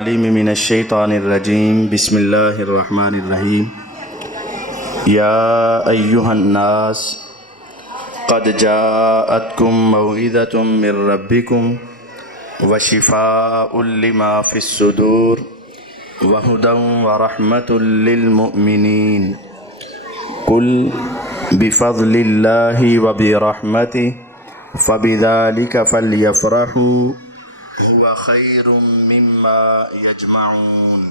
من الشیطان الرجیم بسم اللہ الرحمن الرحیم یا ایہا الناس قد جاءتکم موعظۃ من ربکم وشفاء لما فی الصدور وہدی ورحمۃ للمؤمنین قل بفضل اللہ وبرحمتہ فبذلک فلیفرحوا هو خیر مما یجمعون۔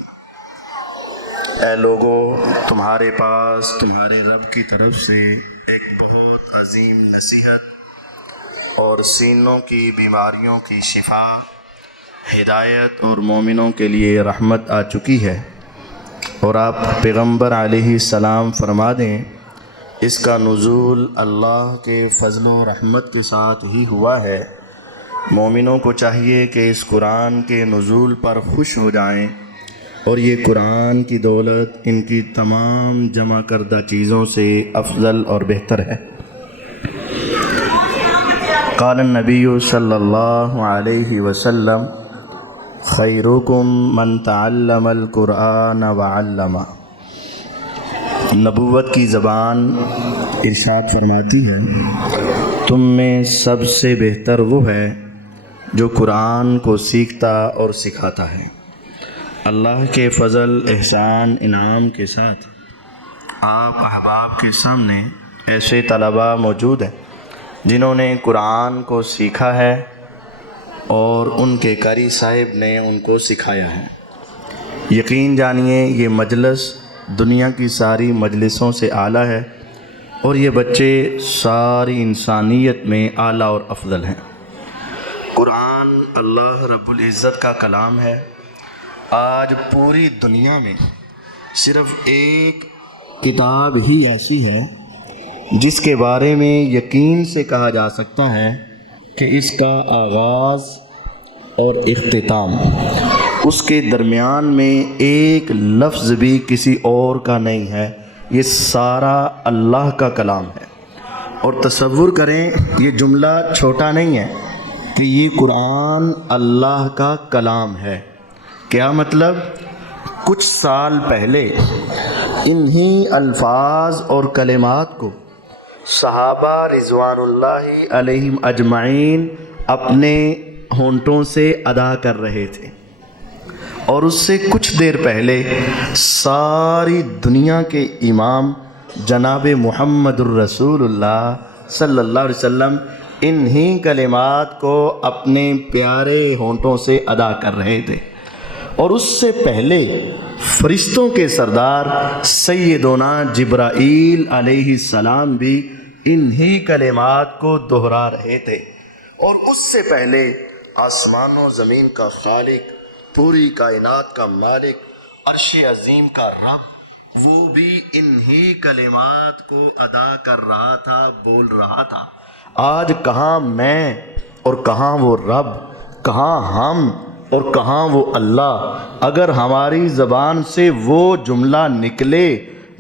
اے لوگو، تمہارے پاس تمہارے رب کی طرف سے ایک بہت عظیم نصیحت اور سینوں کی بیماریوں کی شفا، ہدایت اور مومنوں کے لیے رحمت آ چکی ہے، اور آپ پیغمبر علیہ السلام فرما دیں اس کا نزول اللہ کے فضل و رحمت کے ساتھ ہی ہوا ہے۔ مومنوں کو چاہیے کہ اس قرآن کے نزول پر خوش ہو جائیں، اور یہ قرآن کی دولت ان کی تمام جمع کردہ چیزوں سے افضل اور بہتر ہے۔ قال النبی صلی اللہ علیہ وسلم خیرکم من تعلم القرآن وعلمہ۔ نبوت کی زبان ارشاد فرماتی ہے، تم میں سب سے بہتر وہ ہے جو قرآن کو سیکھتا اور سکھاتا ہے۔ اللہ کے فضل، احسان، انعام کے ساتھ آپ احباب کے سامنے ایسے طلباء موجود ہیں جنہوں نے قرآن کو سیکھا ہے اور ان کے قاری صاحب نے ان کو سکھایا ہے۔ یقین جانیے یہ مجلس دنیا کی ساری مجلسوں سے اعلیٰ ہے، اور یہ بچے ساری انسانیت میں اعلیٰ اور افضل ہیں۔ قرآن اللہ رب العزت کا کلام ہے۔ آج پوری دنیا میں صرف ایک کتاب ہی ایسی ہے جس کے بارے میں یقین سے کہا جا سکتا ہے کہ اس کا آغاز اور اختتام، اس کے درمیان میں ایک لفظ بھی کسی اور کا نہیں ہے، یہ سارا اللہ کا کلام ہے۔ اور تصور کریں، یہ جملہ چھوٹا نہیں ہے کہ یہ قرآن اللہ کا کلام ہے۔ کیا مطلب؟ کچھ سال پہلے انہی الفاظ اور کلمات کو صحابہ رضوان اللہ علیہم اجمعین اپنے ہونٹوں سے ادا کر رہے تھے، اور اس سے کچھ دیر پہلے ساری دنیا کے امام جناب محمد الرسول اللہ صلی اللہ علیہ وسلم انہی کلمات کو اپنے پیارے ہونٹوں سے ادا کر رہے تھے، اور اس سے پہلے فرشتوں کے سردار سیدنا جبرائیل علیہ السلام بھی انہی کلمات کو دہرا رہے تھے، اور اس سے پہلے آسمان و زمین کا خالق، پوری کائنات کا مالک، عرش عظیم کا رب، وہ بھی انہی کلمات کو ادا کر رہا تھا، بول رہا تھا۔ آج کہاں میں اور کہاں وہ رب، کہاں ہم اور کہاں وہ اللہ؟ اگر ہماری زبان سے وہ جملہ نکلے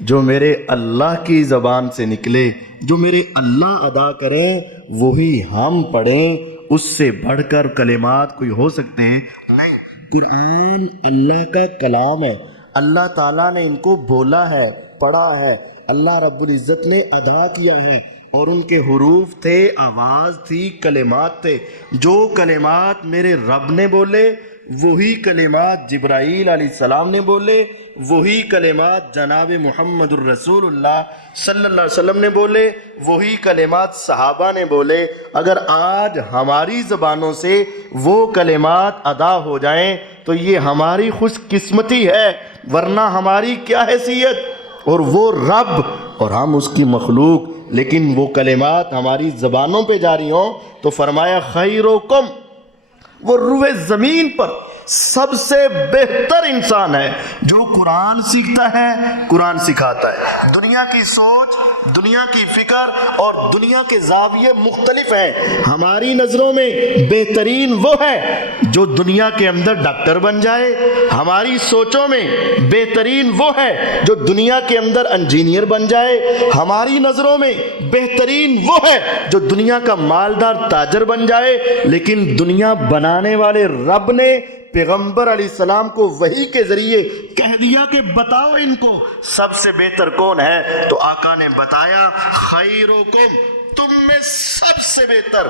جو میرے اللہ کی زبان سے نکلے، جو میرے اللہ ادا کریں وہی ہم پڑھیں، اس سے بڑھ کر کلمات کوئی ہو سکتے ہیں؟ نہیں۔ قرآن اللہ کا کلام ہے، اللہ تعالیٰ نے ان کو بولا ہے، پڑھا ہے، اللہ رب العزت نے ادا کیا ہے، اور ان کے حروف تھے، آواز تھی، کلمات تھے۔ جو کلمات میرے رب نے بولے وہی کلمات جبرائیل علیہ السلام نے بولے، وہی کلمات جناب محمد الرسول اللہ صلی اللہ علیہ وسلم نے بولے، وہی کلمات صحابہ نے بولے۔ اگر آج ہماری زبانوں سے وہ کلمات ادا ہو جائیں تو یہ ہماری خوش قسمتی ہے، ورنہ ہماری کیا حیثیت؟ اور وہ رب اور ہم اس کی مخلوق، لیکن وہ کلمات ہماری زبانوں پہ جاری ہوں تو فرمایا خیرکم، وہ روئے زمین پر سب سے بہتر انسان ہے جو قرآن سیکھتا ہے، قرآن سکھاتا ہے۔ دنیا کی سوچ، دنیا کی فکر اور دنیا کے زاویے مختلف ہیں۔ ہماری نظروں میں بہترین وہ ہے جو دنیا کے اندر ڈاکٹر بن جائے، ہماری سوچوں میں بہترین وہ ہے جو دنیا کے اندر انجینئر بن جائے، ہماری نظروں میں بہترین وہ ہے جو دنیا کا مالدار تاجر بن جائے، لیکن دنیا بنانے والے رب نے پیغمبر علیہ السلام کو وحی کے ذریعے کہہ دیا کہ بتاؤ ان کو سب سے بہتر کون ہے، تو آقا نے بتایا خیرکم، تم میں سب سے بہتر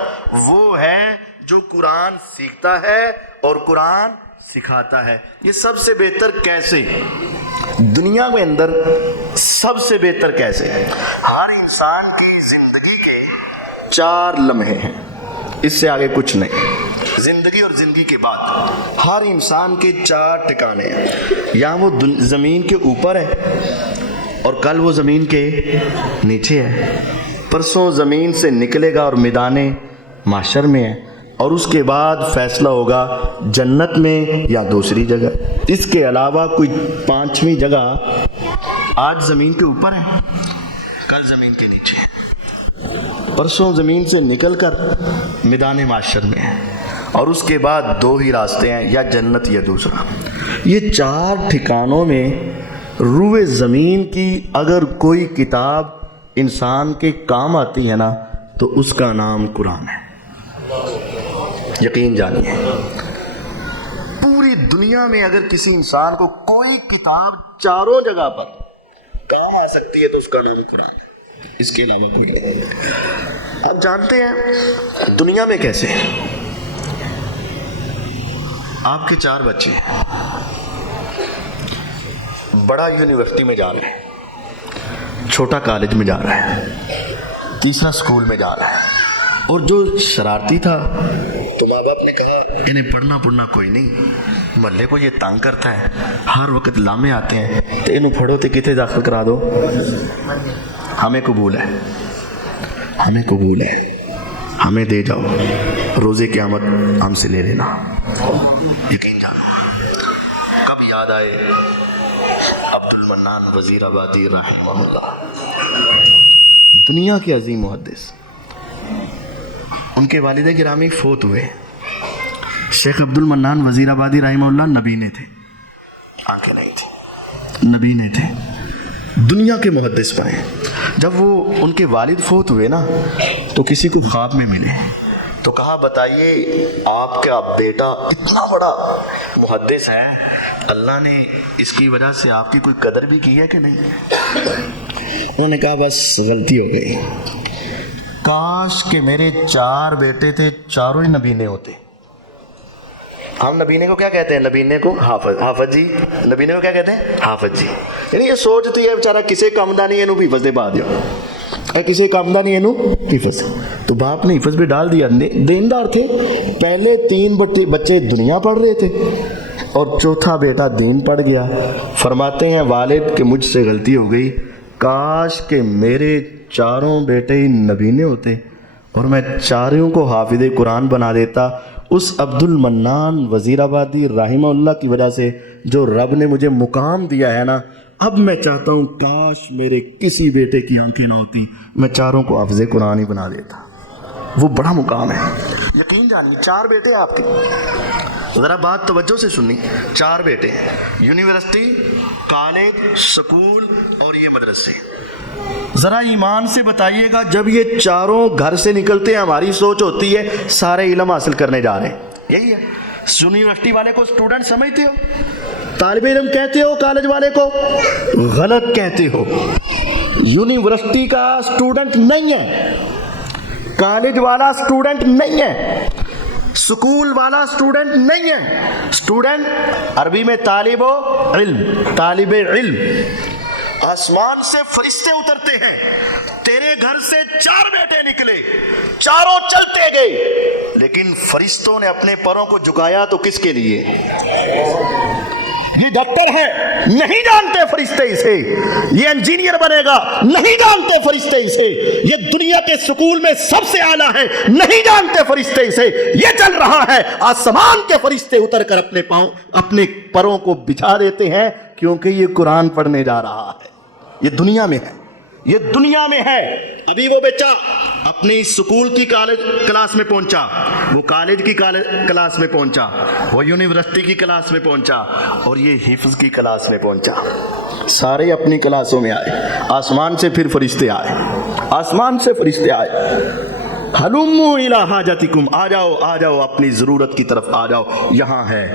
وہ ہے جو قرآن سیکھتا ہے اور قرآن سکھاتا ہے۔ یہ سب سے بہتر کیسے؟ دنیا کے اندر سب سے بہتر کیسے؟ ہر انسان کی زندگی کے 4 لمحے ہیں، اس سے آگے کچھ نہیں۔ زندگی اور زندگی کے بعد ہر انسان کے 4 ٹھکانے ہیں، یا وہ زمین کے اوپر ہے اور کل وہ زمین کے نیچے ہے، پرسوں زمین سے نکلے گا اور میدان محشر میں ہے، اور اس کے بعد فیصلہ ہوگا جنت میں یا دوسری جگہ۔ اس کے علاوہ کوئی 5ویں جگہ آج زمین کے اوپر ہے، کل زمین کے نیچے ہے، پرسوں زمین سے نکل کر میدان معاشر میں ہے، اور اس کے بعد 2 ہی راستے ہیں، یا جنت یا دوسرا۔ یہ 4 ٹھکانوں میں روئے زمین کی اگر کوئی کتاب انسان کے کام آتی ہے نا تو اس کا نام قرآن ہے، یقین جانیے۔ پوری دنیا میں اگر کسی انسان کو کوئی کتاب 4 جگہ پر کام آ سکتی ہے تو اس کا نام قرآن ہے، اس کے علاوہ کوئی نہیں۔ آپ جانتے ہیں دنیا میں کیسے ہیں؟ آپ کے 4 بچے ہیں، بڑا یونیورسٹی میں جا رہا ہے، چھوٹا کالج میں جا رہا ہے، تیسرا اسکول میں جا رہا ہے، اور جو شرارتی تھا تو ماں باپ نے کہا انہیں پڑھنا کوئی نہیں، محلے کو یہ تنگ کرتا ہے، ہر وقت لامے آتے ہیں، تو انہوں پڑھو تو کتنے داخل کرا دو، ہمیں قبول ہے، ہمیں قبول ہے، ہمیں دے جاؤ، روزے قیامت ہم سے لے لینا۔ یقین جانو کب یاد آئے عبد المنان وزیر آبادی رحمہ اللہ، دنیا کے عظیم محدث، ان کے والد گرامی فوت ہوئے۔ شیخ عبد المنان وزیر آبادی رحمہ اللہ نبینے تھے، آنکھیں نہیں تھی، نبینے تھے، دنیا کے محدث بنے۔ جب وہ ان کے والد فوت ہوئے نا تو کسی کو خواب میں ملے تو کہا بتائیے آپ کا بیٹا اتنا بڑا محدث ہے، اللہ نے اس کی وجہ سے آپ کی کوئی قدر بھی کی ہے کہ نہیں؟ انہوں نے کہا بس غلطی ہو گئی، کاش کہ میرے 4 بیٹے تھے، چاروں ہی نبینے ہوتے۔ ہم نبینے کو کیا کہتے ہیں؟ نبینے کو حافظ جی، نبینے کو کیا کہتے ہیں؟ حافظ جی۔ یعنی یہ سوچتی ہے بیچارہ کسے کم دا نہیں، اینو حفظ دے پا دیا، کسے کم دا نہیں، اینو حفظ۔ تو باپ نے حفظ بھی ڈال دیا، دیندار تھے، پہلے 3 بچے دنیا پڑھ رہے تھے اور چوتھا بیٹا دین پڑھ گیا۔ فرماتے ہیں والد کہ مجھ سے غلطی ہو گئی، کاش کہ میرے 4 بیٹے ہی نبینے ہوتے اور میں 4 کو حافظ قرآن بنا دیتا۔ اس عبد المنان وزیر آبادی رحمہ اللہ کی وجہ سے جو رب نے مجھے مقام دیا ہے نا، اب میں چاہتا ہوں کاش میرے کسی بیٹے کی آنکھیں نہ ہوتی، میں 4 کو حافظ قرآن ہی بنا دیتا۔ وہ بڑا مقام ہے، یقین جانیے۔ 4 بیٹے آپ کے، ذرا بات توجہ سے سننی، 4 بیٹے، یونیورسٹی، کالج، سکول اور یہ مدرسے۔ ذرا ایمان سے بتائیے گا جب یہ 4 گھر سے نکلتے ہیں ہماری سوچ ہوتی ہے سارے علم حاصل کرنے جا رہے ہیں، یہی ہے۔ یونیورسٹی والے کو اسٹوڈنٹ سمجھتے ہو، طالب علم کہتے ہو، کالج والے کو غلط کہتے ہو۔ یونیورسٹی کا اسٹوڈنٹ نہیں ہے، کالج والا اسٹوڈنٹ نہیں ہے، سکول والا اسٹوڈنٹ نہیں ہے۔ اسٹوڈنٹ عربی میں طالب علم، طالب علم۔ آسمان سے فرشتے اترتے ہیں، تیرے گھر سے 4 بیٹے نکلے، 4 چلتے گئے، لیکن فرشتوں نے اپنے پروں کو جھکایا تو کس کے لیے؟ یہ ڈاکٹر ہے، نہیں جانتے فرشتے اسے، یہ انجینئر بنے گا، نہیں جانتے فرشتے اسے، یہ دنیا کے سکول میں سب سے اعلیٰ ہے، نہیں جانتے فرشتے اسے، یہ چل رہا ہے، آسمان کے فرشتے اتر کر اپنے پروں کو بچھا دیتے ہیں، کیونکہ یہ قرآن پڑھنے جا رہا ہے۔ یہ دنیا میں ہے، یہ دنیا میں ہے۔ ابھی وہ بچہ اپنی سکول کی کلاس میں پہنچا، وہ کالج کی کلاس میں پہنچا، وہ یونیورسٹی کی کلاس میں پہنچا، اور یہ حفظ کی کلاس میں پہنچا۔ سارے اپنی کلاسوں میں آئے، آسمان سے پھر فرشتے آئے، آسمان سے فرشتے آئے، ہلموا الی حاجتکم، آ جاؤ اپنی ضرورت کی طرف آ جاؤ، یہاں ہے۔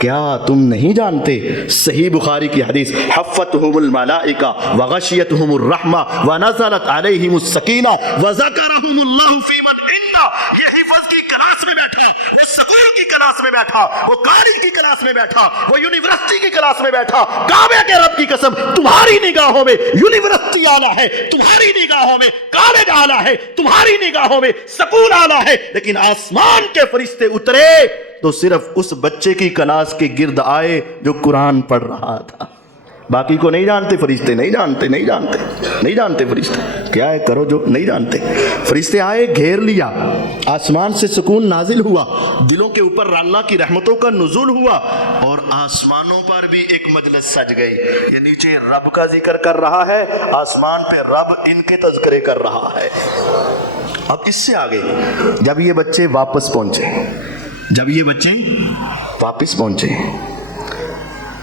کیا تم نہیں جانتے؟ صحیح بخاری کی حدیث، حفتہم الملائکہ وغشیتہم الرحمہ ونزلت علیہم السکینہ وذکرہم اللہ فی من عنده. یہ حفظ کی کلاس میں بیٹھا، وہ سکول کی کلاس میں بیٹھا، وہ کالج کی کلاس میں بیٹھا، وہ یونیورسٹی کی کلاس میں بیٹھا، کعبے کے رب کی قسم تمہاری نگاہوں میں یونیورسٹی اعلیٰ ہے، تمہاری نگاہوں میں کالج اعلیٰ ہے، تمہاری نگاہوں میں سکول اعلیٰ ہے، لیکن آسمان کے فرشتے اترے تو صرف اس بچے کی کلاس کے گرد آئے جو قرآن پڑھ رہا تھا. باقی کو نہیں جانتے فرشتے، نہیں جانتے فرشتے کیا ہے، کرو جو نہیں جانتے. فرشتے آئے، گھیر لیا، آسمان سے سکون نازل ہوا، دلوں کے اوپر اللہ کی رحمتوں کا نزول ہوا، اور آسمانوں پر بھی ایک مجلس سج گئی. یہ نیچے رب کا ذکر کر رہا ہے، آسمان پہ رب ان کے تذکرے کر رہا ہے. اب اس سے آگے جب یہ بچے واپس پہنچے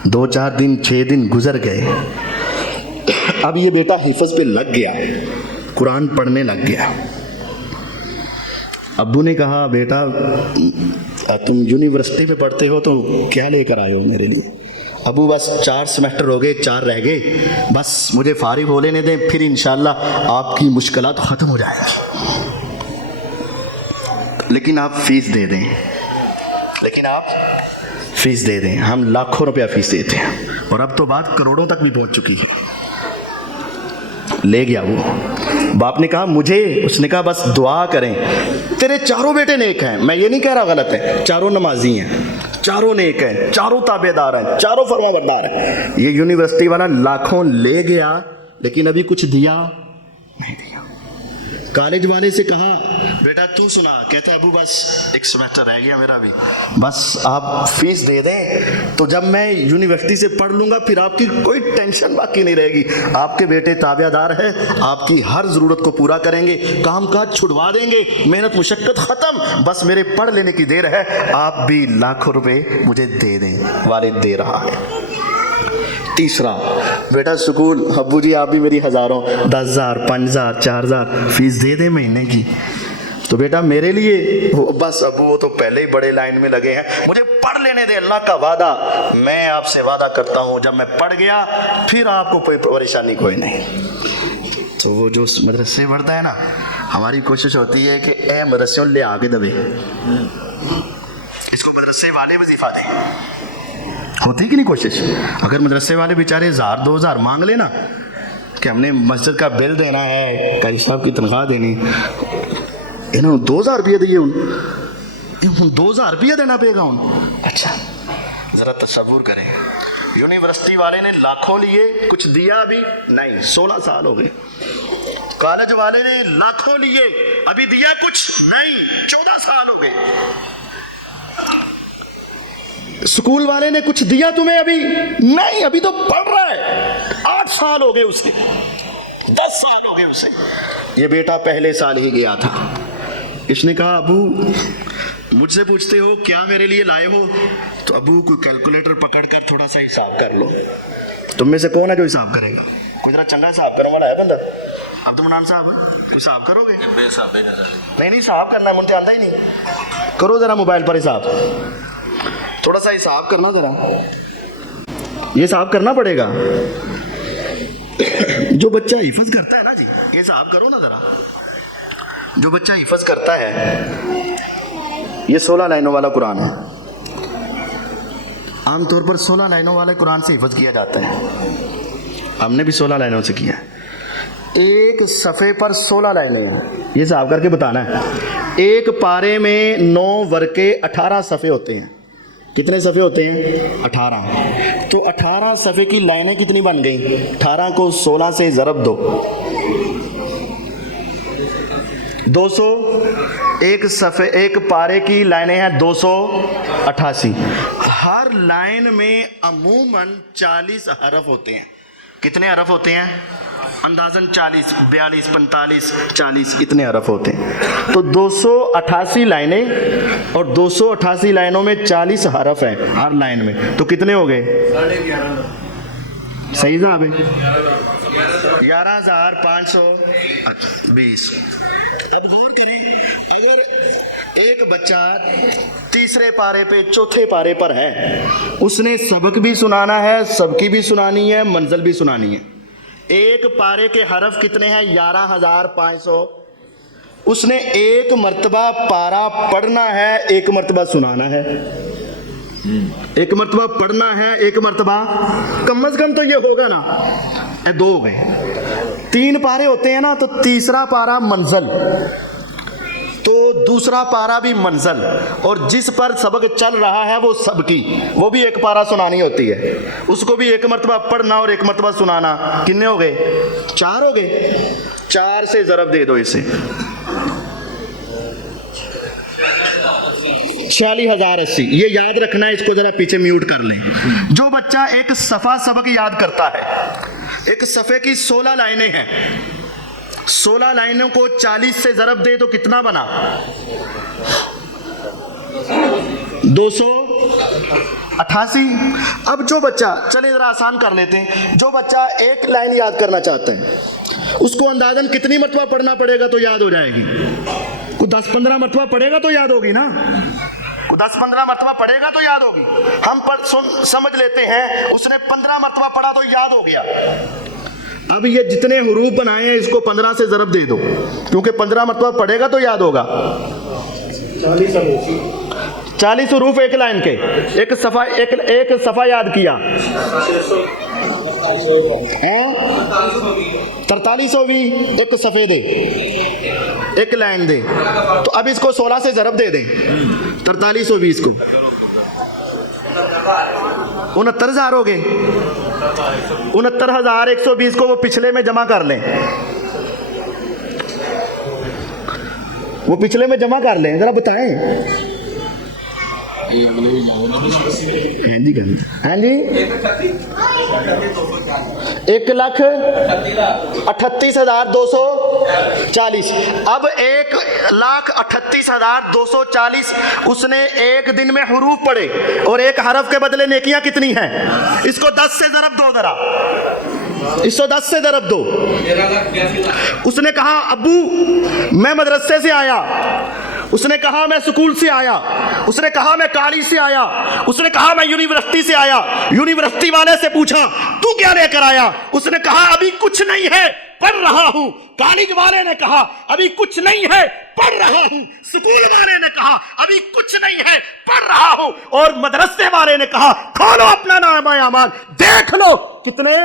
2-4 دن 6 دن گزر گئے. اب یہ بیٹا حفظ پہ لگ گیا، قرآن پڑھنے لگ گیا. ابو نے کہا بیٹا تم یونیورسٹی میں پڑھتے ہو تو کیا لے کر آئے ہو میرے لیے؟ ابو بس 4 سیمسٹر ہو گئے، 4 رہ گئے، بس مجھے فارغ ہو لینے دیں، پھر انشاءاللہ آپ کی مشکلات ختم ہو جائیں گی، لیکن آپ فیس دے دیں. ہم لاکھوں روپیہ فیس دیتے ہیں، اور اب تو بات کروڑوں تک بھی پہنچ چکی ہے. لے گیا وہ. باپ نے کہا مجھے، اس نے کہا بس دعا کریں، تیرے چاروں بیٹے نیک ہیں، میں یہ نہیں کہہ رہا غلط ہے، چاروں نمازی ہیں، چاروں نیک ہیں، چاروں تابع دار ہیں، چاروں فرما بردار ہیں. یہ یونیورسٹی والا لاکھوں لے گیا لیکن ابھی کچھ دیا نہیں دیا. کالج والے سے کہا بیٹا تو سنا، کہتا ابو بس 1 سیمسٹر رہ گیا میرا بھی، بس آپ فیس دے دیں تو جب میں یونیورسٹی سے پڑھ لوں گا پھر آپ کی کوئی ٹینشن باقی نہیں رہے گی. آپ کے بیٹے تابع دار ہیں، آپ کی ہر ضرورت کو پورا کریں گے، کام کاج چھڑوا دیں گے، محنت مشقت ختم، بس میرے پڑھ لینے کی دیر ہے، آپ بھی لاکھوں روپے مجھے دے دیں. والد دے رہا ہے. تیسرا بیٹا سکول، ابو جی آپ بھی میری ہزاروں 10,000 5,000 4,000 فیس دے دیں مہینے کی. تو بیٹا میرے لیے بس ابو وہ تو پہلے ہی بڑے لائن میں لگے ہیں، مجھے پڑھ لینے دے. اللہ کا وعدہ، میں آپ سے وعدہ کرتا ہوں جب میں پڑھ گیا پھر آپ کو کوئی پریشانی کوئی نہیں. تو وہ جو مدرسے سے پڑھتا ہے نا، ہماری کوشش ہوتی ہے کہ اے مدرسوں لے آگے دبے، اس کو مدرسے والے وظیفہ دیں. ہوتی کہ نہیں کوشش؟ اگر مدرسے والے بیچارے 1,000 2,000 مانگ لینا کہ ہم نے مسجد کا بل دینا ہے، قاری صاحب کی تنخواہ دینی، انہوں 2,000 روپیہ دیے، 2,000 روپیہ دینا پے گا ان. اچھا ذرا تصور کریں، یونیورسٹی والے نے لاکھوں لیے، کچھ دیا ابھی نہیں، 16 سال ہو گئے. کالج والے نے لاکھوں لیے، ابھی دیا کچھ نہیں، 14 سال ہو گئے. سکول والے نے کچھ دیا تمہیں ابھی نہیں، ابھی تو پڑھ رہا ہے، 8 سال ہو گئے اسے، 10 سال ہو گئے اسے. یہ بیٹا پہلے سال ہی گیا تھا. اس نے کہا ابو مجھ سے پوچھتے ہو کیا میرے لیے لائے ہو؟ تو ابو کو کیلکولیٹر پکڑ کر تھوڑا سا حساب کر لو. تم میں سے کون ہے جو حساب کرے گا؟ کوئی ذرا چنگا حساب کرنے والا ہے بندہ؟ عبدالمنان صاحب حساب کرو گے؟ نہیں حساب کرنا ہے، مجھے آتا ہی نہیں. کرو ذرا موبائل پر حساب، تھوڑا سا حساب کرنا، ذرا یہ حساب کرنا پڑے گا. جو بچہ حفظ کرتا ہے نا جی، یہ حساب کرو نا ذرا. جو بچہ حفظ کرتا ہے، یہ 16 لائنوں والا قرآن ہے. عام طور پر 16 لائنوں والے قرآن سے حفظ کیا جاتا ہے. ہم نے بھی 16 لائنوں سے کیا ہے. ایک صفحے پر 16 لائنیں ہیں، یہ حساب کر کے بتانا ہے. ایک پارے میں 9 ورقے 18 صفحے ہوتے ہیں. کتنے صفحے ہوتے ہیں؟ 18. تو 18 صفحے کی لائنیں کتنی بن گئیں؟ 18 کو 16 سے ضرب دو، 200. ایک صفحے، ایک پارے کی لائنیں ہیں 288. ہر لائن میں عموماً 40 حرف ہوتے ہیں. کتنے حرف ہوتے ہیں؟ اندازاً 40 42 45 40 اتنے حرف ہوتے ہیں. تو 288 لائنیں اور 288 لائنوں میں 40 حرف ہیں ہر لائن میں، تو کتنے ہو گئے؟ 11.5. صحیح صاحب ہے، 11,520. اب غور کریں، اگر ایک بچہ تیسرے پارے پہ چوتھے پارے پر ہے, اس نے سبق بھی سنانا ہے, سب کی بھی سنانی ہے, منزل بھی سنانی ہے. ایک پارے کے حرف کتنے ہیں؟ 11,500. اس نے ایک مرتبہ پارا پڑھنا ہے, ایک مرتبہ سنانا ہے. ایک مرتبہ پڑھنا ہے, ایک مرتبہ, کم از کم تو یہ ہوگا نا. 2 ہو گئے. 3 پارے ہوتے ہیں نا, تو تیسرا پارا منزل, تو دوسرا پارا بھی منزل, اور جس پر سبق چل رہا ہے وہ سب کی, وہ بھی ایک پارا سنانی ہوتی ہے. اس کو بھی ایک مرتبہ پڑھنا اور ایک مرتبہ سنانا. کتنے ہو گئے؟ 4 ہو گئے. 4 سے ضرب دے دو اسے. 46,080. یہ یاد رکھنا ہے, اس کو ذرا پیچھے میوٹ کر لیں. جو بچہ ایک صفحہ سبق یاد کرتا ہے, ایک صفحے کی 16 لائنیں ہیں, 16 لائنوں کو 40 سے ضرب دے تو کتنا بنا؟ 288. اب جو بچہ, چلے ذرا آسان کر لیتے ہیں, جو بچہ ایک لائن یاد کرنا چاہتا ہے, اس کو اندازاً کتنی مرتبہ پڑھنا پڑے گا تو یاد ہو جائے گی؟ کوئی 10-15 مرتبہ پڑھے گا تو یاد ہوگی نا. کوئی 10-15 مرتبہ پڑھے گا تو یاد ہوگی. ہم سمجھ لیتے ہیں اس نے 15 مرتبہ پڑھا تو یاد ہو گیا. اب یہ جتنے حروف بنائے ہیں اس کو 15 سے ضرب دے دو, کیونکہ 15 مرتبہ پڑھے گا تو یاد ہوگا. 40 حروف ایک لائن کے, ایک صفحہ یاد کیا. 4320 ایک صفحے دے, ایک لائن دے. تو اب اس کو 16 سے ضرب دے دیں. 4320 کو 69,000 ہو گئے. 69,120 کو وہ پچھلے میں جمع کر لیں, وہ پچھلے میں جمع کر لیں, ذرا بتائیں. ہاں جی, 1,38,240. اب 1,38,240 اس نے ایک دن میں حروف پڑھے, اور ایک حرف کے بدلے نیکیاں کتنی ہیں؟ اس کو 10 سے ضرب دو ذرا, اس کو 10 سے ضرب دو. اس نے کہا ابو میں مدرسے سے آیا, اس نے کہا میں سکول سے آیا, اس نے کہا میں کالج سے آیا, اس نے کہا میں یونیورسٹی سے آیا. یونیورسٹی والے سے پوچھا تو کیا لے کر آیا؟ اس نے کہا ابھی کچھ نہیں ہے, پڑھ رہا ہوں. کالج والے نے کہا ابھی کچھ نہیں ہے, پڑھ رہا ہوں. سکول والے نے کہا ابھی کچھ نہیں ہے, پڑھ رہا ہوں. اور مدرسے والے نے کہا کھولو اپنا نامہ اعمال, دیکھ لو کتنے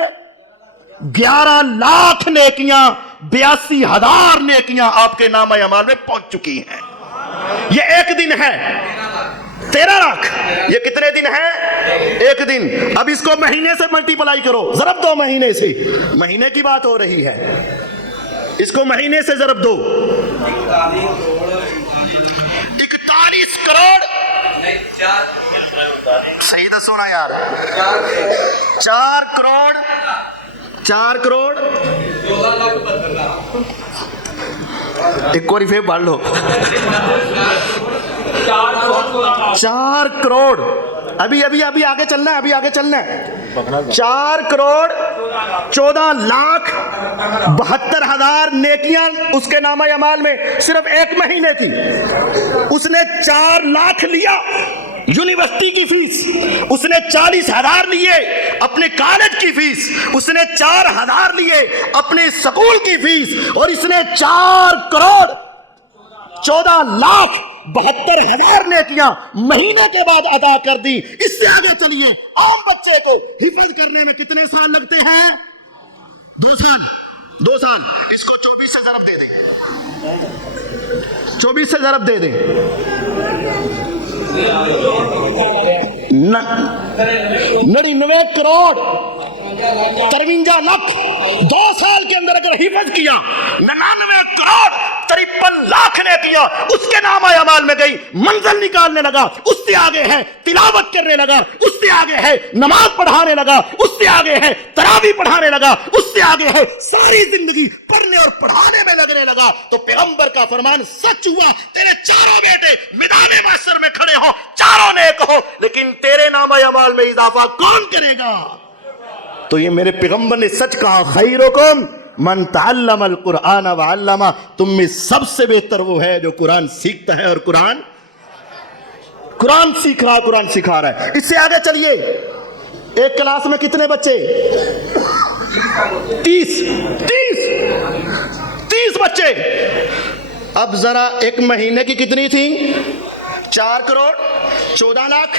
11 لاکھ نیکیاں, 82,000 نیکیاں آپ کے نامہ اعمال میں پہنچ چکی ہیں. یہ ایک دن ہے. 13 لاکھ, یہ کتنے دن ہے؟ ایک دن. اب اس کو مہینے سے ملٹیپلائی کرو, ضرب دو مہینے سے. مہینے کی بات ہو رہی ہے, اس کو مہینے سے ضرب دو. 41 کروڑ, صحیح دسو نا یار, 4 کروڑ 14,72,000. ایک اور پھر پڑھ لو. 4 کروڑ, ابھی آگے چلنا ہے, ابھی آگے چلنا ہے. 4 کروڑ 14,72,000 نیکیاں اس کے نامہ اعمال میں صرف ایک مہینے تھی. اس نے 4 لاکھ لیا یونیورسٹی کی فیس, اس نے 40,000 لیے اپنے کالج کی فیس, اس نے 4,000 لیے اپنے سکول کی فیس, اور اس نے 4 کروڑ 14,72,000 نیکیاں مہینے کے بعد ادا کر دی. اس سے آگے چلیے, عام بچے کو حفظ کرنے میں کتنے سال لگتے ہیں؟ 2 سال. 2 سال. اس کو 24 سے ضرب دے دیں, 24 سے ضرب دے دیں. 99 کروڑ 53 لاکھ 2 سال کے اندر اگر حفظ کیا, 99 کروڑ 53 لاکھ نے کیا, اس کے نامہ اعمال میں گئی. منزل نکالنے لگا, اس سے آگے ہے تلاوت کرنے لگا, اس سے آگے ہے نماز پڑھانے لگا, اس سے آگے ہے تراویح پڑھانے لگا, اس سے آگے ہے ساری زندگی پڑھنے اور پڑھانے میں لگنے لگا. تو پیغمبر کا فرمان سچ ہوا, تیرے چاروں بیٹے میدان محشر میں کھڑے ہو, چاروں نیک ہو, لیکن تیرے نامہ اعمال میں اضافہ کون کرے گا؟ تو یہ میرے پیغمبر نے سچ کہا, خیرکم من تعلم القرآن وعلمہ، تم میں سب سے بہتر وہ ہے جو قرآن سیکھتا ہے اور قرآن سیکھ رہا ہے، قرآن سکھا رہا ہے۔ اس سے آگے چلیے، ایک کلاس میں کتنے بچے؟ 30 بچے۔ اب ذرا ایک مہینے کی کتنی تھی؟ 4 کروڑ 14 لاکھ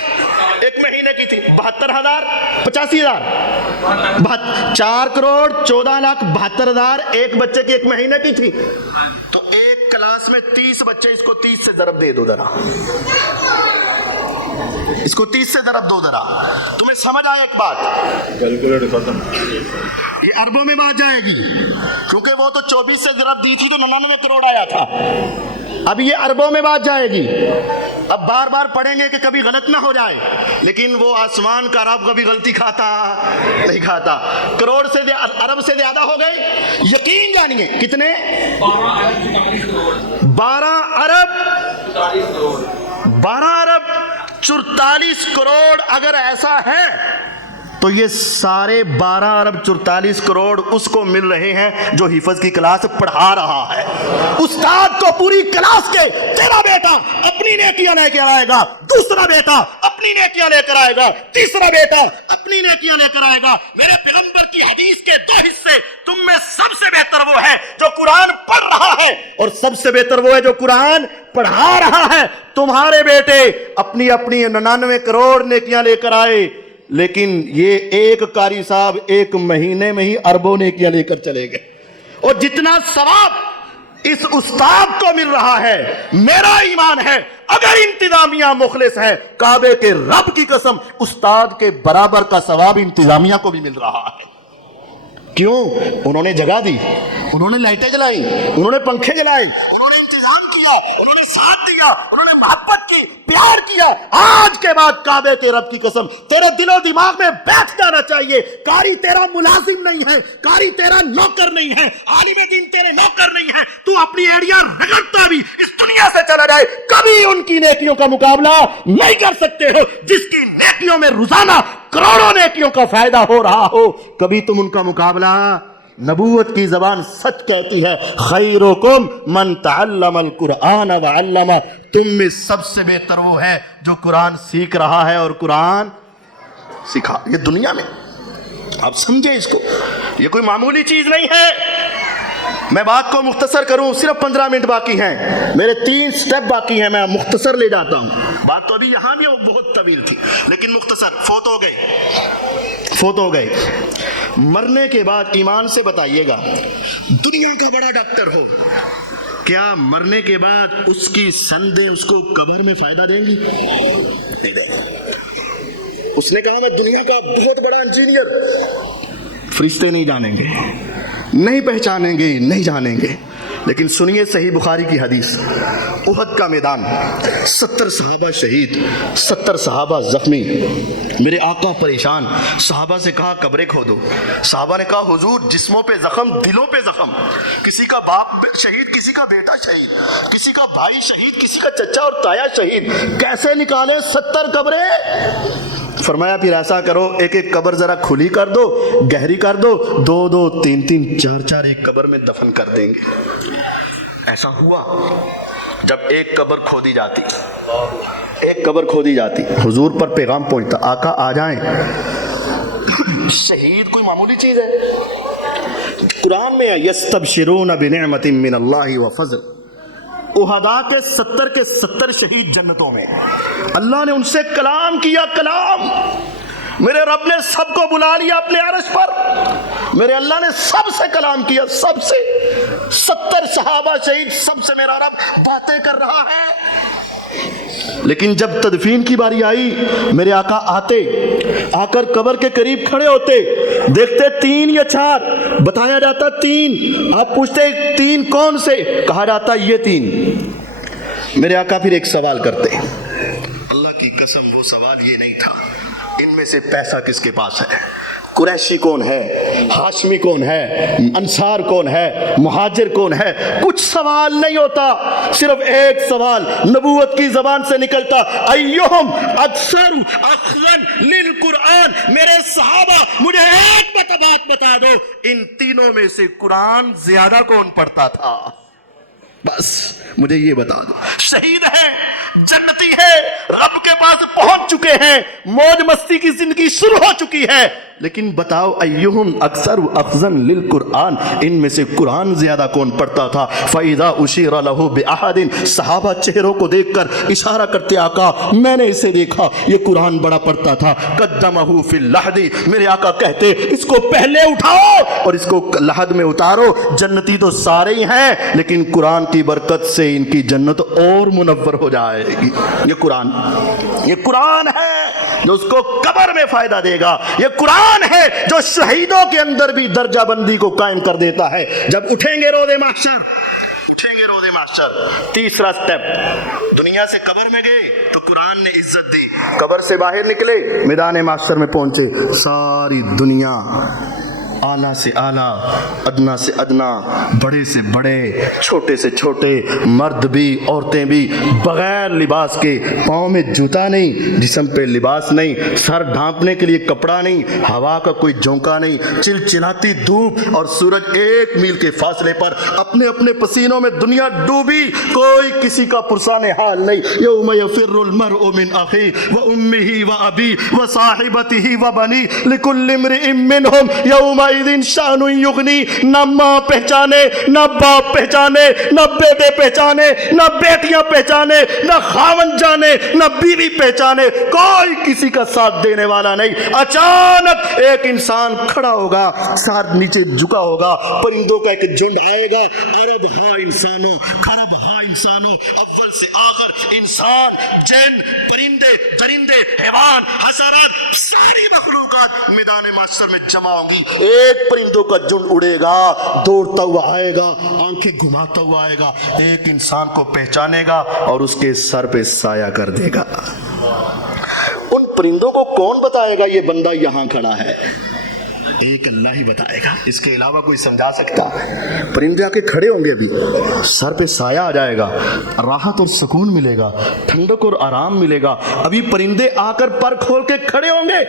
ایک مہینے کی تھی، 72,000 85,000 4 کروڑ 14 لاکھ 72,000 ایک بچے کی ایک مہینے کی تھی۔ تو ایک کلاس میں 30 بچے، اس کو 30 سے ضرب دے دو ذرا، اس کو 30 سے ضرب دو ذرا، تمہیں سمجھ آئے ایک بات؟ کیلکولیٹر ختم، یہ اربوں میں بات جائے گی، کیونکہ وہ تو 24 سے ضرب دی تھی تو 99 کروڑ آیا تھا، اب یہ اربوں میں بات جائے گی۔ اب بار بار پڑھیں گے کہ کبھی غلط نہ ہو جائے، لیکن وہ آسمان کا رب کبھی غلطی کھاتا نہیں کھاتا۔ کروڑ سے ارب سے زیادہ ہو گئے، یقین جانیے کتنے؟ 12 ارب 44 کروڑ اگر ایسا ہے تو یہ سارے 12 ارب 44 کروڑ اس کو مل رہے ہیں جو حفظ کی کلاس پڑھا رہا ہے۔ استاد کو پوری کلاس کے تیرا بیٹا اپنی نیکیاں لے کر آئے گا، دوسرا بیٹا اپنی نیکیاں لے کر آئے گا، تیسرا بیٹا اپنی نیکیاں لے کر آئے گا۔ میرے پیغمبر کی حدیث کے 2 حصے، تم میں سب سے بہتر وہ ہے جو قرآن پڑھ رہا ہے اور سب سے بہتر وہ ہے جو قرآن پڑھا رہا ہے۔ تمہارے بیٹے اپنی 99 کروڑ نیکیاں لے کر آئے، لیکن یہ ایک قاری صاحب ایک مہینے میں ہی اربوں نیکیاں لے کر چلے گئے، اور جتنا ثواب اس استاد کو مل رہا ہے، میرا ایمان ہے اگر انتظامیہ مخلص ہے، کعبے کے رب کی قسم استاد کے برابر کا ثواب انتظامیہ کو بھی مل رہا ہے۔ کیوں؟ انہوں نے جگہ دی، انہوں نے لائٹیں جلائی، انہوں نے پنکھے جلائے، انہوں نے انتظام کیا، انہوں نے ساتھ دیا، انہوں نے محبت کی، پیار کیا۔ آج کے بعد کعبے کے رب کی قسم تیرے دل و دماغ میں بیٹھ جانا چاہیے، قاری تیرا ملازم نہیں ہے، قاری تیرا نوکر نہیں ہے، عالم دین تیرے نوکر نہیں ہے، تو اپنی ایڑیاں رگڑتا بھی اس دنیا سے چلا جائے، کبھی ان کی نیکیوں کا مقابلہ نہیں کر سکتے ہو۔ جس کی نیکیوں میں روزانہ کروڑوں نیکیوں کا فائدہ ہو رہا ہو، کبھی تم ان کا مقابلہ، نبوت کی زبان سچ کہتی ہے، خیرکم من تعلم القرآن وعلمہ، تم میں سب سے بہتر وہ ہے جو قرآن سیکھ رہا ہے اور قرآن سکھا۔ یہ دنیا میں آپ سمجھے اس کو، یہ کوئی معمولی چیز نہیں ہے۔ میں بات کو مختصر کروں، صرف 15 منٹ باقی ہیں، میرے 3 سٹیپ باقی ہیں، میں مختصر لے جاتا ہوں۔ بات تو ابھی یہاں بھی بہت طویل تھی لیکن مختصر۔ فوت ہو گئے، مرنے کے بعد ایمان سے بتائیے گا، دنیا کا بڑا ڈاکٹر ہو، کیا مرنے کے بعد اس کی سندیں اس کو قبر میں فائدہ دیں گی؟ نہیں دیں گی۔ اس نے کہا میں دنیا کا بہت بڑا انجینئر، فرشتے نہیں جانیں گے، نہیں پہچانیں گے، نہیں جانیں گے۔ لیکن سنیے صحیح بخاری کی حدیث، احد کا میدان، 70 صحابہ شہید، 70 صحابہ زخمی، میرے آقا پریشان، صحابہ سے کہا قبریں کھودو۔ صحابہ نے کہا حضور جسموں پہ زخم، دلوں پہ زخم، کسی کا باپ شہید، کسی کا بیٹا شہید، کسی کا بھائی شہید، کسی کا چچا اور تایا شہید، کیسے نکالے 70 قبریں؟ فرمایا پھر ایسا کرو، ایک ایک قبر ذرا کھلی کر دو، گہری کر دو، 2 2 3 3 4 4 ایک قبر میں دفن کر دیں گے۔ ایسا ہوا، جب ایک قبر کھودی جاتی، حضور پر پیغام پہنچتا، آقا آ جائیں۔ شہید کوئی معمولی چیز ہے؟ قرآن میں یستبشرون بنعمت من اللہ وفضل، احدا کے 70 کے 70 شہید جنتوں میں، اللہ نے ان سے کلام کیا، کلام، میرے رب نے سب کو بلا لیا اپنے عرش پر، میرے اللہ نے سب سے کلام کیا، سب سے، 70 صحابہ شہید، سب سے میرا رب باتیں کر رہا ہے۔ لیکن جب تدفین کی باری آئی، میرے آقا آ کر قبر کے قریب کھڑے ہوتے، دیکھتے 3 یا 4، بتایا جاتا 3، آپ پوچھتے 3 کون سے، کہا جاتا یہ 3۔ میرے آقا پھر ایک سوال کرتے، اللہ کی قسم وہ سوال یہ نہیں تھا ان میں سے پیسہ کس کے پاس ہے، قریشی کون ہے، ہاشمی کون ہے، انصار کون ہے، مہاجر کون ہے، کچھ سوال نہیں ہوتا، صرف ایک سوال نبوت کی زبان سے نکلتا، ایہم اکثر اخذا للقرآن، میرے صحابہ مجھے ایک تو بات بتا دو، ان تینوں میں سے قرآن زیادہ کون پڑھتا تھا؟ بس مجھے یہ بتا دو۔ شہید ہیں، جنتی ہے، رب کے پاس پہنچ چکے ہیں، موج مستی کی زندگی شروع ہو چکی ہے، لیکن بتاؤ ایہم اکثر اخذن للقرآن، ان میں سے قرآن زیادہ کون پڑھتا تھا؟ فَإِذَا أُشِيرَ لَهُ بِأَحَدٍ، صحابہ چہروں کو دیکھ کر اشارہ کرتے، آقا میں نے اسے دیکھا یہ قرآن بڑا پڑھتا تھا، قدمہ فی اللحد، میرے آقا کہتے اس کو پہلے اٹھاؤ اور اس کو لحد میں اتارو، جنتی تو سارے ہی ہیں لیکن قرآن کی برکت سے ان کی جنت اور منور ہو جائے گی۔ یہ قرآن ہے جو اس کو قبر میں فائدہ دے گا، یہ قرآن ہے جو شہیدوں کے اندر بھی درجہ بندی کو قائم کر دیتا ہے۔ جب اٹھیں گے روز محشر، تیسرا سٹیپ، دنیا سے قبر میں گئے تو قرآن نے عزت دی، قبر سے باہر نکلے میدان محشر میں پہنچے، ساری دنیا اعلیٰ سے اعلیٰ، ادنا سے ادنا، بڑے سے بڑے، چھوٹے سے چھوٹے، مرد بھی عورتیں بھی، بغیر لباس کے، پاؤں میں جوتا نہیں، جسم پہ لباس نہیں، سر ڈھانپنے کے لیے کپڑا نہیں، ہوا کا کوئی جھونکا نہیں، چلچلاتی دھوپ اور سورج 1 میل کے فاصلے پر، اپنے اپنے پسینوں میں دنیا ڈوبی، کوئی کسی کا پرسان حال نہیں۔ یوم یفر المرء من اخیہ وامہ وابیہ وصاحبتہ وبنیہ لکل امرئ منہم یوم شان یغنی، نہ ماں پہچانے، نہ باپ پہچانے، نہ بیٹے پہچانے، نہ بیٹیاں پہچانے، نہ خاوند جانے، نہ بیوی پہچانے، کوئی کسی کا ساتھ دینے والا نہیں۔ اچانک ایک انسان کھڑا ہوگا، سر نیچے جھکا ہوگا، پرندوں کا ایک جھنڈ آئے گا، عرب ہا انسانوں، خرب ہا انسانوں، اول سے آخر انسان، جن، پرندے، درندے، حیوان، حشرات، ساری مخلوقات میدان محشر میں جمع ہوں گی۔ ایک پرندوں کا جھنڈ اڑے گا، دوڑتا ہوا آئے گا، آنکھیں گھماتا ہوا آئے گا، ایک انسان کو پہچانے گا اور اس کے سر پہ سایہ کر دے گا۔ ان پرندوں کو کون بتائے گا یہ بندہ یہاں کھڑا ہے؟ ایک اللہ ہی بتائے گا، اس کے علاوہ کوئی سمجھا سکتا؟ پرندے آ کے کھڑے ہوں گے، ابھی سر پہ سایہ آ جائے گا، راحت اور سکون ملے گا، ٹھنڈک اور آرام ملے گا۔ ابھی پرندے آ کر پر کھول کے کھڑے ہوں گے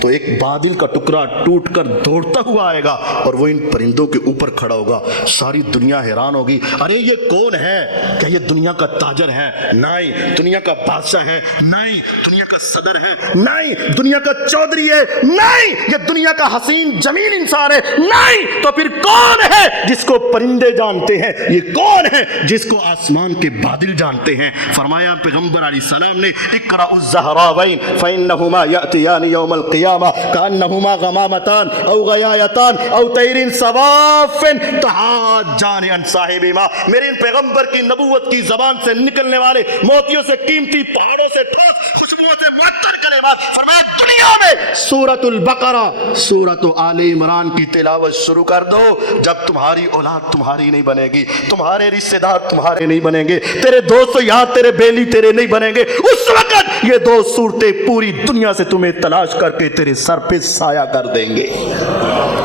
تو ایک بادل کا ٹکڑا ٹوٹ کر دوڑتا ہوا آئے گا اور وہ ان پرندوں کے اوپر کھڑا ہوگا۔ ساری دنیا حیران ہوگی، ارے یہ کون ہے؟ کیا یہ دنیا کا تاجر ہے؟ نہیں۔ دنیا کا بادشاہ ہے؟ نہیں۔ دنیا کا صدر ہے؟ نہیں۔ دنیا کا چودھری ہے؟ نہیں۔ یہ دنیا کا حسین جمیل انسان ہے؟ نہیں۔ تو پھر کون ہے جس کو پرندے جانتے ہیں؟ یہ کون ہے جس کو آسمان کے بادل جانتے ہیں؟ فرمایا پیغمبر علیہ السلام نے، اقرأ الزہراوین فإنہما یأتیان یوم القیامہ کأنہما غمامتان او غیایتان او طیر صواف تحاجان عن صاحبہما۔ میرے ان پیغمبر کی نبوت کی زبان سے نکلنے والے موتیوں سے قیمتی، پہاڑوں سے ٹھوس خوشبوؤں سے معطر کلمات، فرمایا دنیا میں سورۃ البقرہ، سورۃ آل عمران کی تلاوت شروع کر دو، جب تمہاری اولاد تمہاری نہیں بنے گی، تمہارے رشتہ دار تمہارے نہیں بنیں گے، تیرے دوست یار تیرے بیلی تیرے نہیں بنیں گے، اس وقت یہ 2 صورتیں پوری دنیا سے تمہیں تلاش کر کے تیرے سر پہ سایہ کر دیں گے۔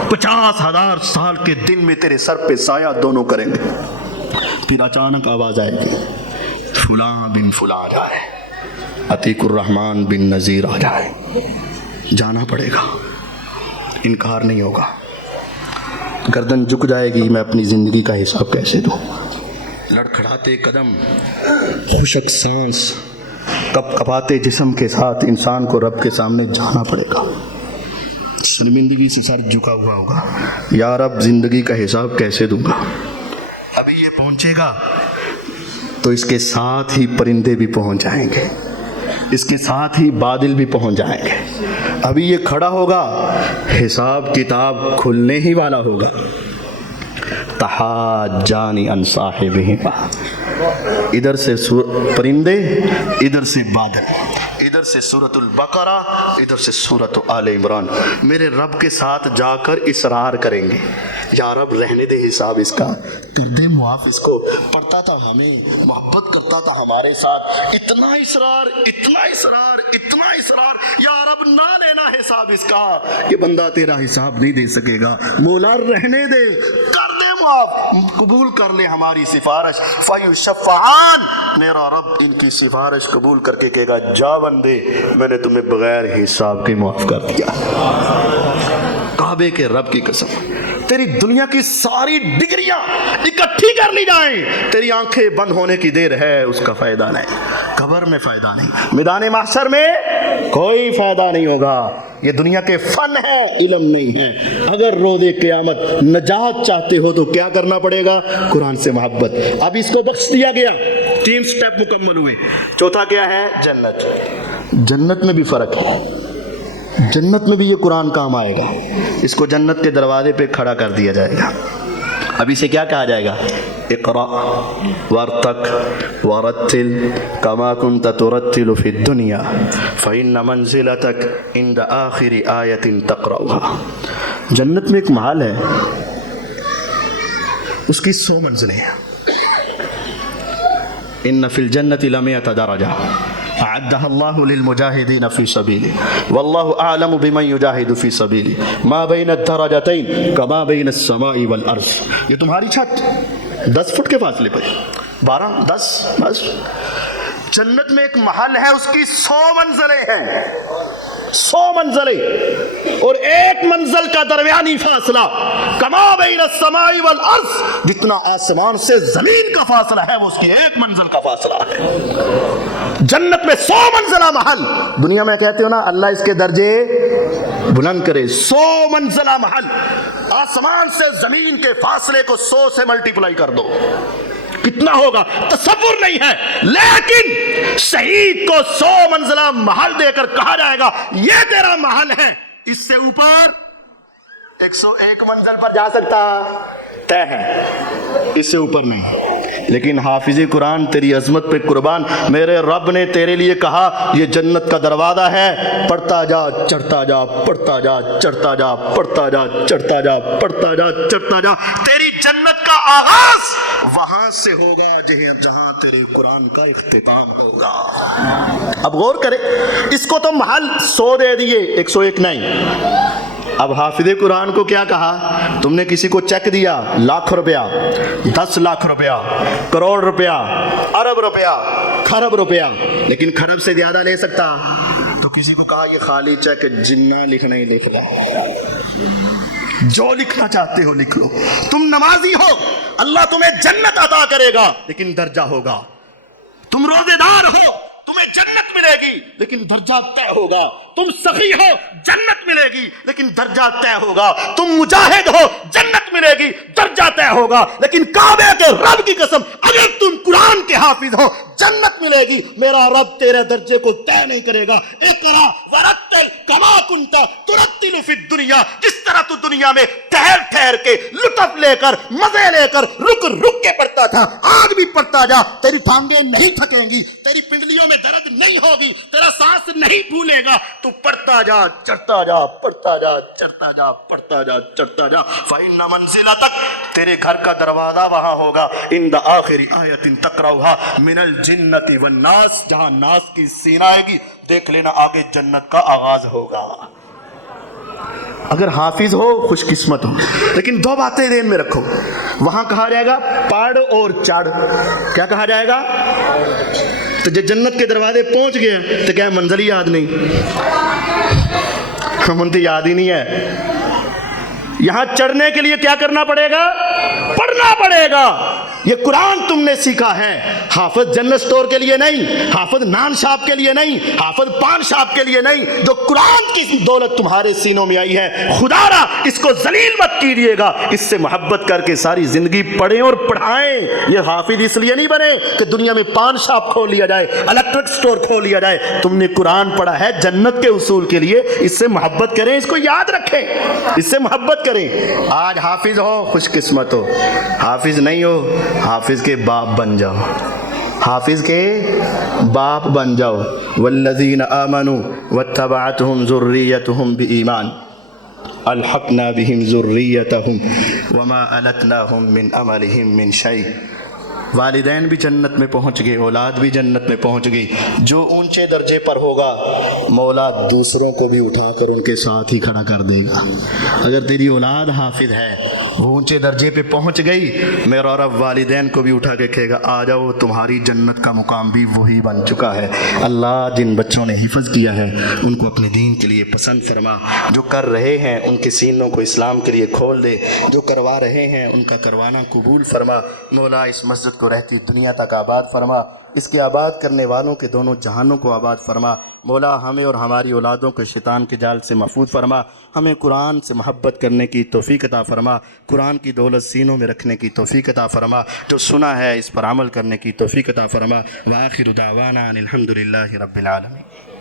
50,000 سال کے دن میں تیرے سر پہ سایہ دونوں کریں گے۔ پھر اچانک آواز آئے گی، فلاں بن فلاں جائے، عتیق الرحمن بن نذیر آ جائے، جانا پڑے گا، انکار نہیں ہوگا۔ گردن جھک جائے گی، میں اپنی زندگی کا حساب کیسے دوں؟ لڑکھڑاتے قدم، خشک سانس، کپ کپاتے جسم کے ساتھ انسان کو رب کے سامنے جانا پڑے گا۔ شرمندگی سے سر جھکا ہوا ہوگا، یا رب زندگی کا حساب کیسے دوں گا؟ ابھی یہ پہنچے گا تو اس کے ساتھ ہی پرندے بھی پہنچ جائیں گے، اس کے ساتھ ہی بادل بھی پہنچ جائیں گے۔ ابھی یہ کھڑا ہوگا، حساب کتاب کھلنے ہی والا ہوگا۔ تحاجان عن صاحبہما، ادھر سے پرندے، ادھر سے بادل، ادھر سے سورۃ البقرہ، ادھر سے سورۃ آل عمران، میرے رب کے ساتھ جا کر اصرار کریں گے، یا رب رہنے دے حساب اس کا، کر دے معاف اس کو، پڑھتا تھا ہمیں، محبت کرتا تھا ہمارے ساتھ، اتنا اصرار، اتنا اصرار، اتنا اصرار، یا رب نہ لینا حساب اس کا، یہ بندہ تیرا حساب نہیں دے سکے گا، مولا رہنے دے، کر دے معاف، قبول کر لے ہماری سفارش۔ فیشفعان، میرا رب ان کی سفارش قبول کر کے کہے گا، جا بندے میں نے تمہیں بغیر حساب کے معاف کر دیا۔ کعبے کعبے کے رب کی قسم، تیری دنیا کی ساری ڈگریاں اکٹھی کر لی جائیں، تیری آنکھیں بند ہونے کی دیر ہے، اس کا فائدہ نہیں، قبر میں فائدہ نہیں، میدان محشر میں کوئی فائدہ نہیں ہوگا۔ یہ دنیا کے فن ہے، علم نہیں ہے۔ اگر روز قیامت نجات چاہتے ہو تو کیا کرنا پڑے گا؟ قرآن سے محبت۔ اب اس کو بخش دیا گیا، 3 سٹیپ مکمل ہوئے۔ چوتھا کیا ہے؟ جنت۔ جنت میں بھی فرق ہے، جنت میں بھی یہ قرآن کام آئے گا۔ اس کو جنت کے دروازے پہ کھڑا کر دیا جائے گا۔ اب اسے کیا کہا جائے گا؟ اقرأ وارتق ورتل كما كنت ترتل في الدنيا فإن منزلتك عند آخر آية تقرأها۔ جنت میں ایک محل ہے، اس کی 100 منزلیں ہیں۔ ان فی الجنة ل100 درجة اعدها الله للمجاهدين في سبيله والله اعلم بمن يجاهد في سبيله ما بين الدرجتين كما بين السماء والارض۔ یہ تمہاری چھت 10 فٹ کے فاصلے پر، 12 10 بس۔ جنت میں ایک محل ہے، اس کی 100 منزلیں ہیں، 100 منزلیں، اور ایک منزل کا درمیانی فاصلہ کما بین السماء والارض، جتنا آسمان سے زمین کا فاصلہ ہے وہ اس کی ایک منزل کا فاصلہ ہے۔ جنت میں 100 منزلہ محل۔ دنیا میں کہتے ہو نا اللہ اس کے درجے بلند کرے، 100 منزلہ محل، آسمان سے زمین کے فاصلے کو 100 سے ملٹیپلائی کر دو، کتنا ہوگا تصور نہیں ہے، لیکن شہید کو 100 منزلہ محل دے کر کہا جائے گا یہ تیرا محل ہے، اس سے اوپر 101 منزل پر جا سکتا طے ہے، اس سے اوپر نہیں۔ لیکن حافظ قرآن تیری عظمت پہ قربان، میرے رب نے تیرے لیے کہا یہ جنت کا دروازہ ہے، پڑھتا جا چڑھتا جا، پڑھتا جا چڑھتا جا، پڑھتا جا چڑھتا جا، پڑھتا جا چڑھتا جا۔ تیری جنت کا آغاز وہاں سے ہوگا جہاں تیرے قرآن کا اختتام ہوگا۔ اب غور کرے، اس کو تو محل 100 دے دیے، 101 نہیں۔ اب حافظ قرآن کو کیا کہا؟ تم نے کسی کو چیک دیا، لاکھ روپیہ، 10 لاکھ روپیہ، کروڑ روپیہ، ارب روپیہ، کھرب روپیہ، لیکن کھرب سے زیادہ لے سکتا، تو کسی کو کہا یہ خالی چیک جنہ لکھنا ہی لکھ لو، جو لکھنا چاہتے ہو لکھ لو، تم نمازی ہو اللہ تمہیں جنت عطا کرے گا لیکن درجہ ہوگا، تم روزے دار ہو تمہیں جنت ملے گی لیکن درجہ طے ہوگا، تم سخی ہو جنت ملے گی لیکن درجہ طے ہوگا، تم مجاہد ہو جنت ملے گی درجہ طے ہوگا، لیکن کعبے کے رب کی قسم اگر تم قرآن کے حافظ ہو جنت ملے گی، میرا رب تیرے درجے کو طے نہیں کرے گا۔ اقرا ورتل کما کنت ترتل فی الدنیا، جس طرح تو دنیا میں ٹھہر ٹھہر کے لطف لے کر مزے لے کر رک رک کے پڑھتا تھا، آج بھی پڑھتا جا، تیری ٹانگیں نہیں تھکیں گی، تیری پنڈلیوں میں درد نہیں ہوگی، تیرا سانس نہیں پھولے گا، تو پڑھتا جا چڑھتا جا، پڑھتا جا چڑھتا جا، پڑھتا جا چڑھتا جا۔ فإن منزلتک، تیرے گھر کا دروازہ وہاں ہوگا، عند آخر آیت تقرأها من الجنت والناس، جہاں ناس کی سین آئے گی، دیکھ لینا آگے جنت کا آغاز ہوگا۔ اگر حافظ ہو خوش قسمت ہو، لیکن 2 باتیں ذہن میں رکھو، وہاں کہا جائے گا پڑھ اور چڑھ، کیا کہا جائے گا؟ تو جب جنت کے دروازے پہنچ گئے تو کیا منزل ہی یاد نہیں؟ منزل یاد ہی نہیں ہے۔ یہاں چڑھنے کے لیے کیا کرنا پڑے گا؟ پڑھنا پڑے گا۔ یہ قرآن تم نے سیکھا ہے، حافظ جنرل اسٹور کے لیے نہیں، حافظ نان شاپ کے لیے نہیں، حافظ پان شاپ کے لیے نہیں، جو قرآن کی دولت تمہارے سینوں میں آئی ہے، خدا را اس کو ذلیل مت کیجیے گا، اس سے محبت کر کے ساری زندگی پڑھیں اور پڑھائیں۔ یہ حافظ اس لیے نہیں بنے کہ دنیا میں پان شاپ کھول لیا جائے، الیکٹرک اسٹور کھول لیا جائے، تم نے قرآن پڑھا ہے جنت کے اصول کے لیے، اس سے محبت کریں، اس کو یاد رکھیں، اس سے محبت کریں۔ آج حافظ ہو خوش قسمت ہو، حافظ نہیں ہو حافظ کے باپ بن جاؤ، حافظ کے باپ بن جاؤ۔ والذین آمنوا واتبعتهم ذریتهم بإیمان الحقنا بهم ذریتهم وما ألتناهم من عملهم من شیء والدین بھی جنت میں پہنچ گئے، اولاد بھی جنت میں پہنچ گئی۔ جو اونچے درجے پر ہوگا مولا دوسروں کو بھی اٹھا کر ان کے ساتھ ہی کھڑا کر دے گا۔ اگر تیری اولاد حافظ ہے، وہ اونچے درجے پہ پہنچ گئی، میرا رب والدین کو بھی اٹھا کے کہے گا آ جاؤ، تمہاری جنت کا مقام بھی وہی بن چکا ہے۔ اللہ جن بچوں نے حفظ کیا ہے ان کو اپنے دین کے لیے پسند فرما، جو کر رہے ہیں ان کے سینوں کو اسلام کے لیے کھول دے، جو کروا رہے ہیں ان کا کروانا قبول فرما۔ مولا اس مسجد کو رہتی دنیا تک آباد فرما، اس کے آباد کرنے والوں کے دونوں جہانوں کو آباد فرما۔ مولا ہمیں اور ہماری اولادوں کو شیطان کے جال سے محفوظ فرما، ہمیں قرآن سے محبت کرنے کی توفیق عطا فرما، قرآن کی دولت سینوں میں رکھنے کی توفیق عطا فرما، جو سنا ہے اس پر عمل کرنے کی توفیق عطا فرما۔ وآخر دعوانا ان الحمد للہ رب العالمین۔